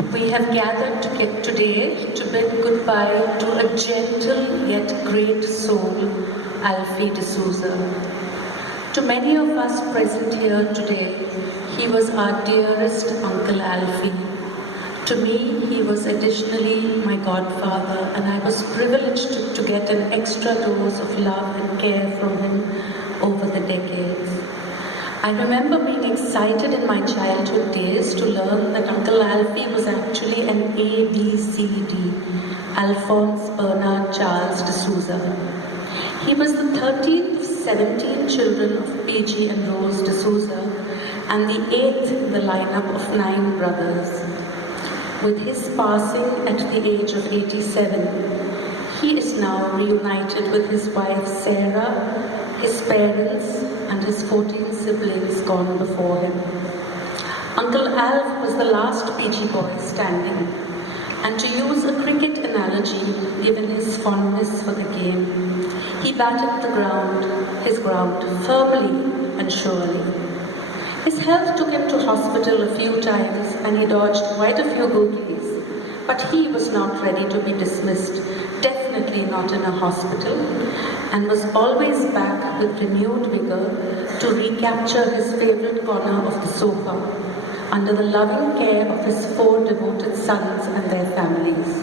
We have gathered today to bid goodbye to a gentle yet great soul, Alphy D'Souza. To many of us present here today, he was our dearest Uncle Alphy. To me, he was additionally my godfather, and I was privileged to get an extra dose of love and care from him over the decades. I remember being excited in my childhood days to learn that Uncle Alphy was actually an ABCD, Alphonse Bernard Charles D'Souza. He was the 13th of 17 children of PG and Rose D'Souza, and the 8th in the lineup of 9 brothers. With his passing at the age of 87, he is now reunited with his wife Sarah, his parents, and his 14 siblings gone before him. Uncle Alf was the last PG boy standing, and to use a cricket analogy, given his fondness for the game, he batted his ground firmly and surely. His health took him to hospital a few times, and he dodged quite a few googlies, but he was not ready to be dismissed, definitely not in a hospital, and was always back with renewed vigor to recapture his favorite corner of the sofa under the loving care of his 4 devoted sons and their families.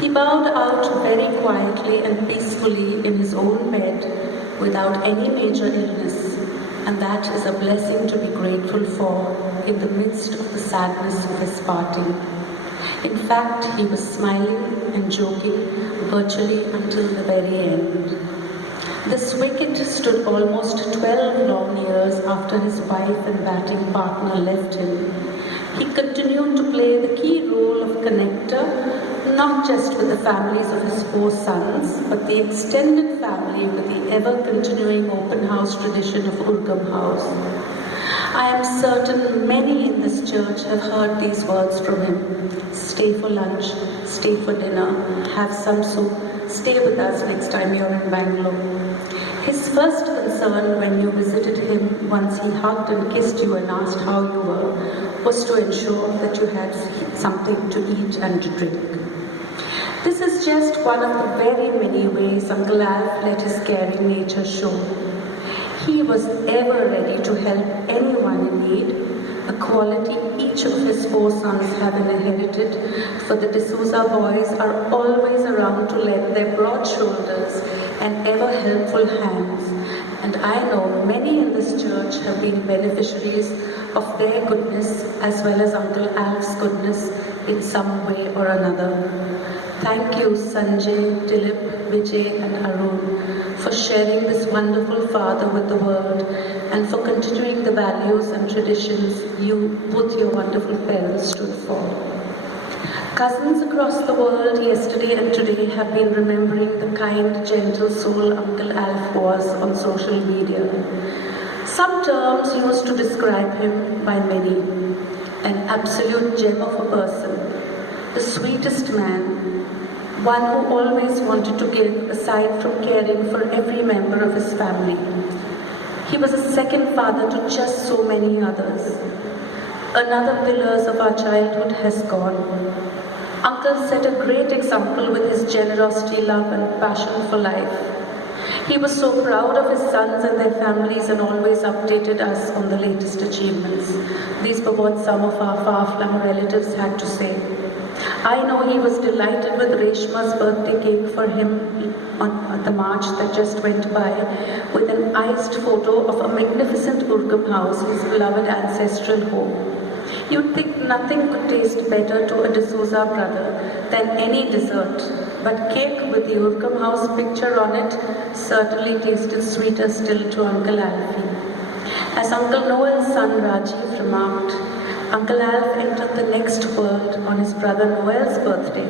He bowed out very quietly and peacefully in his own bed without any major illness, and that is a blessing to be grateful for in the midst of the sadness of his parting. In fact, he was smiling and joking virtually until the very end. This wicket stood almost 12 long years after his wife and batting partner left him. He continued to play the key role of connector, not just with the families of his 4 sons, but the extended family with the ever-continuing open house tradition of Urgam House. I am certain many in this church have heard these words from him. Stay for lunch, stay for dinner, have some soup, stay with us next time you're in Bangalore. His first concern when you visited him, once he hugged and kissed you and asked how you were, was to ensure that you had something to eat and to drink. This is just one of the very many ways Uncle Alf let his caring nature show. He was ever ready to help anyone in need, a quality each of his 4 sons have inherited, for the D'Souza boys are always around to lend their broad shoulders and ever helpful hands, and I know many in this church have been beneficiaries of their goodness as well as Uncle Alf's goodness in some way or another. Thank you, Sanjay, Dilip, Vijay and Arun, for sharing this wonderful father with the world and for continuing the values and traditions you, both your wonderful parents, stood for. Cousins across the world yesterday and today have been remembering the kind, gentle soul Uncle Alf was on social media. Some terms used to describe him by many: an absolute gem of a person, the sweetest man, one who always wanted to give aside from caring for every member of his family. He was a second father to just so many others. Another pillars of our childhood has gone. Uncle set a great example with his generosity, love and passion for life. He was so proud of his sons and their families and always updated us on the latest achievements. These were what some of our far-flung relatives had to say. I know he was delighted with Reshma's birthday cake for him on the March that just went by, with an iced photo of a magnificent Urgam house, his beloved ancestral home. You'd think nothing could taste better to a D'Souza brother than any dessert, but cake with the Urgam house picture on it certainly tasted sweeter still to Uncle Alfie. As Uncle Noel's son Rajiv remarked, Uncle Alf entered the next world on his brother Noel's birthday,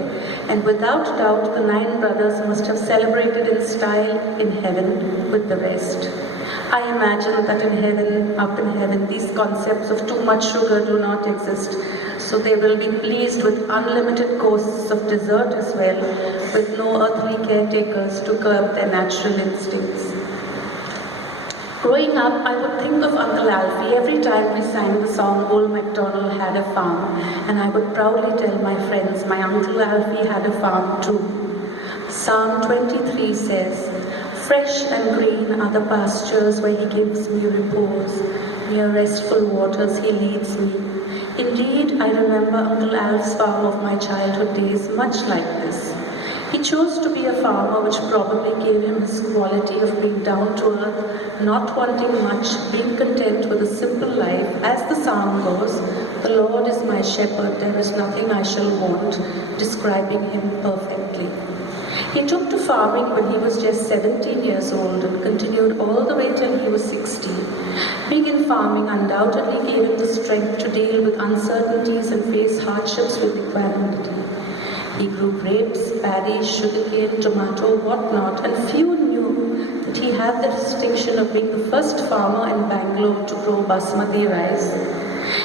and without doubt the 9 brothers must have celebrated in style in heaven with the rest. I imagine that in heaven, up in heaven, these concepts of too much sugar do not exist, so they will be pleased with unlimited coasts of dessert as well, with no earthly caretakers to curb their natural instincts. Growing up, I would think of Uncle Alphy every time we sang the song Old MacDonald Had a Farm, and I would proudly tell my friends my Uncle Alphy had a farm too. Psalm 23 says, "Fresh and green are the pastures where he gives me repose. Near restful waters he leads me." Indeed, I remember Uncle Al's farm of my childhood days much like this. He chose to be a farmer, which probably gave him his quality of being down to earth, not wanting much, being content with a simple life. As the psalm goes, "The Lord is my shepherd, there is nothing I shall want," describing him perfectly. He took to farming when he was just 17 years old and continued all the way till he was 60. Being in farming undoubtedly gave him the strength to deal with uncertainties and face hardships with equanimity. He grew grapes, paddy, sugarcane, tomato, whatnot, and few knew that he had the distinction of being the first farmer in Bangalore to grow basmati rice.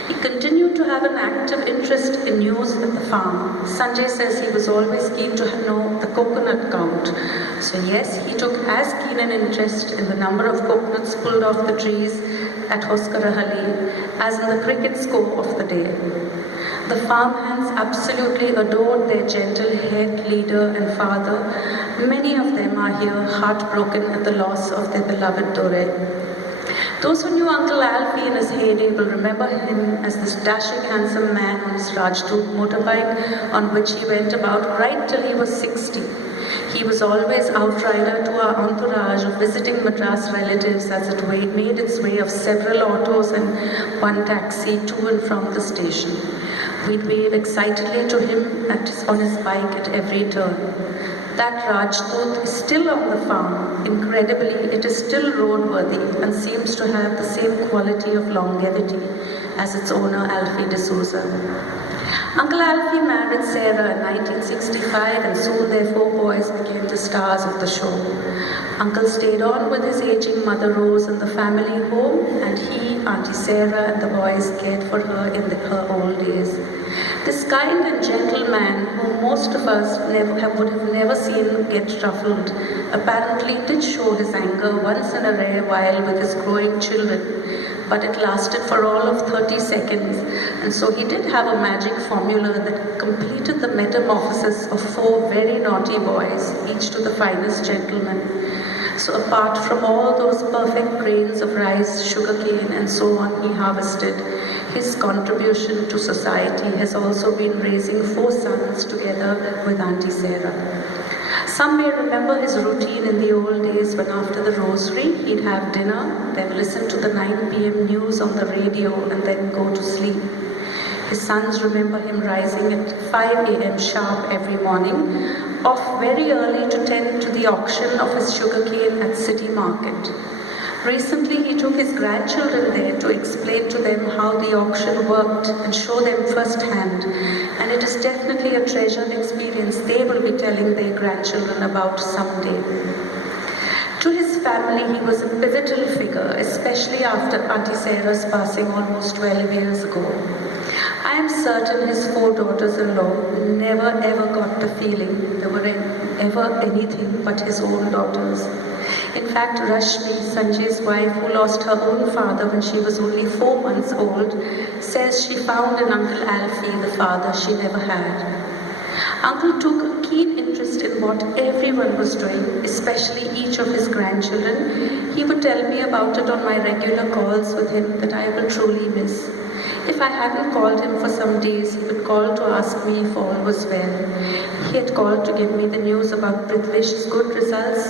He continued to have an active interest in news at the farm. Sanjay says he was always keen to know the coconut count. So yes, he took as keen an interest in the number of coconuts pulled off the trees at Hoskarahalli as in the cricket score of the day. The farmhands absolutely adored their gentle head leader and father. Many of them are here heartbroken at the loss of their beloved Dore. Those who knew Uncle Alphy in his heyday will remember him as this dashing, handsome man on his Rajdoot motorbike on which he went about right till he was 60. He was always outrider to our entourage of visiting Madras relatives as it made its way of several autos and one taxi to and from the station. We'd wave excitedly to him on his bike at every turn. That Rajdoot is still on the farm. Incredibly, it is still roadworthy and seems to have the same quality of longevity as its owner, Alphy D'Souza. Uncle Alphy married Sarah in 1965 and soon their 4 boys became the stars of the show. Uncle stayed on with his aging mother Rose in the family home, and he, Auntie Sarah and the boys cared for her in her old days. This kind and gentle man, whom most of us would have never seen get ruffled, apparently did show his anger once in a rare while with his growing children, but it lasted for all of 30 seconds, and so he did have a magic formula that completed the metamorphosis of 4 very naughty boys, each to the finest gentleman. So apart from all those perfect grains of rice, sugarcane, and so on he harvested, his contribution to society has also been raising 4 sons together with Auntie Sarah. Some may remember his routine in the old days when after the rosary, he'd have dinner, then listen to the 9 p.m. news on the radio and then go to sleep. His sons remember him rising at 5 a.m. sharp every morning, off very early to tend to the auction of his sugarcane at City Market. Recently, he took his grandchildren there to explain to them how the auction worked and show them firsthand, and it is definitely a treasured experience they will be telling their grandchildren about someday. To his family, he was a pivotal figure, especially after Auntie Sarah's passing almost 12 years ago. I am certain his 4 daughters-in-law never ever got the feeling they were ever anything but his own daughters. In fact, Rashmi, Sanjay's wife, who lost her own father when she was only 4 months old, says she found in Uncle Alphy the father she never had. Uncle took a keen interest in what everyone was doing, especially each of his grandchildren. He would tell me about it on my regular calls with him that I will truly miss. If I hadn't called him for some days, he would call to ask me if all was well. He had called to give me the news about Prithvish's good results.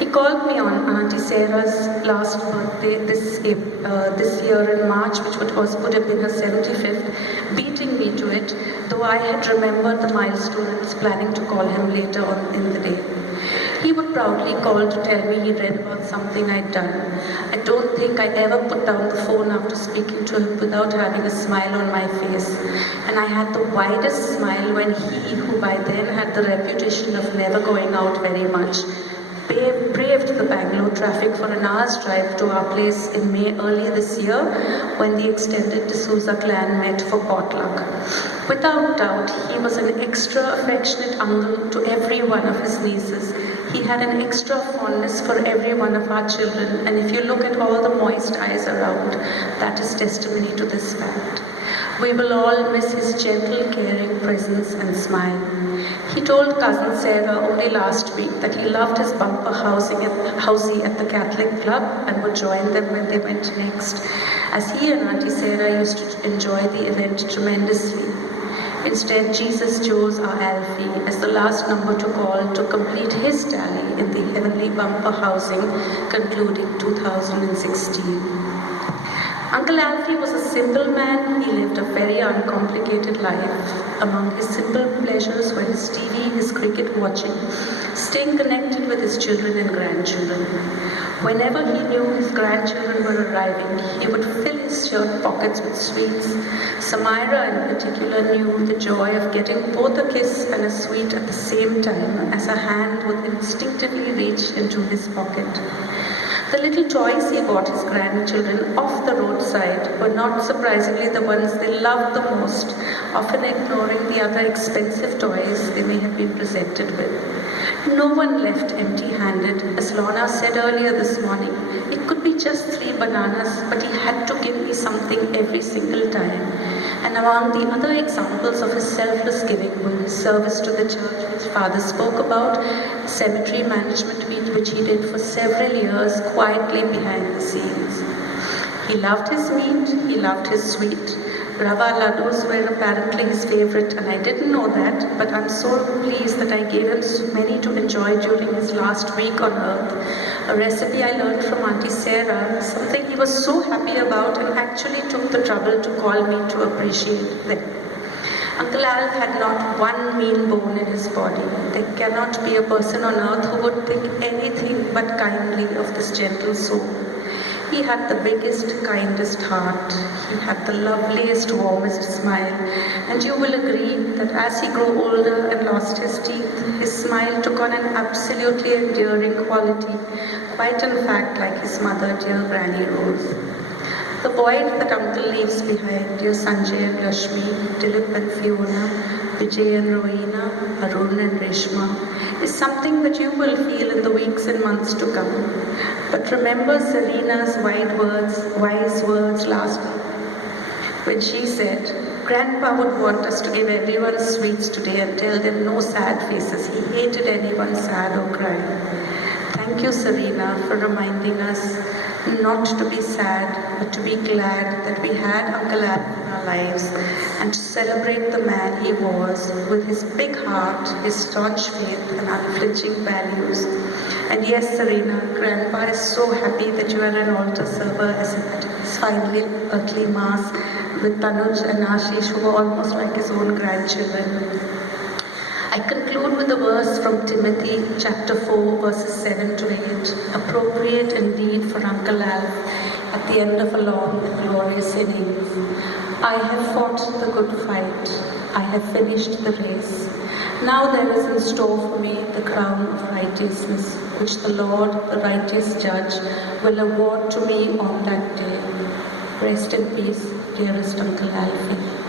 He called me on Auntie Sarah's last birthday this year in March, which would have been her 75th, beating me to it, though I had remembered the milestone and was planning to call him later on in the day. He would proudly call to tell me he read about something I'd done. I don't think I ever put down the phone after speaking to him without having a smile on my face. And I had the widest smile when he, who by then had the reputation of never going out very much, braved the Bangalore traffic for an hour's drive to our place in May early this year when the extended D'Souza clan met for potluck. Without doubt, he was an extra affectionate uncle to every one of his nieces, He had an extra fondness for every one of our children, and if you look at all the moist eyes around, that is testimony to this fact. We will all miss his gentle, caring presence and smile. He told cousin Sarah only last week that he loved his bumper housey at the Catholic club and would join them when they went next, as he and Auntie Sarah used to enjoy the event tremendously. Instead, Jesus chose our Alphy as the last number to call to complete his tally in the heavenly bumper housing concluding 2016. Uncle Alphy was a simple man. He lived a very uncomplicated life. Among his simple pleasures were his TV, his cricket watching, staying connected with his children and grandchildren. Whenever he knew his grandchildren were arriving, he would fill his shirt pockets with sweets. Samira in particular knew the joy of getting both a kiss and a sweet at the same time, as a hand would instinctively reach into his pocket. The little toys he bought his grandchildren off the roadside were not surprisingly the ones they loved the most, often ignoring the other expensive toys they may have been presented with. No one left empty-handed. As Lorna said earlier this morning, it could be just 3 bananas, but he had to give me something every single time. And among the other examples of his selfless giving were his service to the church, which Father spoke about, cemetery management, which he did for several years quietly behind the scenes. He loved his meat, he loved his sweet. Rava laddus were apparently his favorite, and I didn't know that, but I'm so pleased that I gave him so many to enjoy during his last week on earth. A recipe I learned from Auntie Sarah, something he was so happy about and actually took the trouble to call me to appreciate them. Uncle Alf had not one mean bone in his body. There cannot be a person on earth who would think anything but kindly of this gentle soul. He had the biggest, kindest heart. He had the loveliest, warmest smile. And you will agree that as he grew older and lost his teeth, his smile took on an absolutely endearing quality, quite in fact like his mother, dear Granny Rose. The void that Uncle leaves behind, dear Sanjay and Rashmi, Dilip and Fiona, Vijay and Rohina, Arun and Reshma, is something that you will feel in the weeks and months to come. But remember Serena's wise words last week when she said, Grandpa would want us to give everyone sweets today and tell them no sad faces. He hated anyone sad or crying. Thank you, Serena, for reminding us not to be sad, but to be glad that we had Uncle Alf in our lives and to celebrate the man he was with his big heart, his staunch faith and unflinching values. And yes, Serena, Grandpa is so happy that you are an altar server as it is finally earthly mass with Tanuj and Ashish, who are almost like his own grandchildren. I conclude with a verse from Timothy chapter 4 verses 7 to 8, appropriate indeed for Uncle Alf at the end of a long and glorious innings. I have fought the good fight, I have finished the race. Now there is in store for me the crown of righteousness, which the Lord, the righteous judge, will award to me on that day. Rest in peace, dearest Uncle Alfie.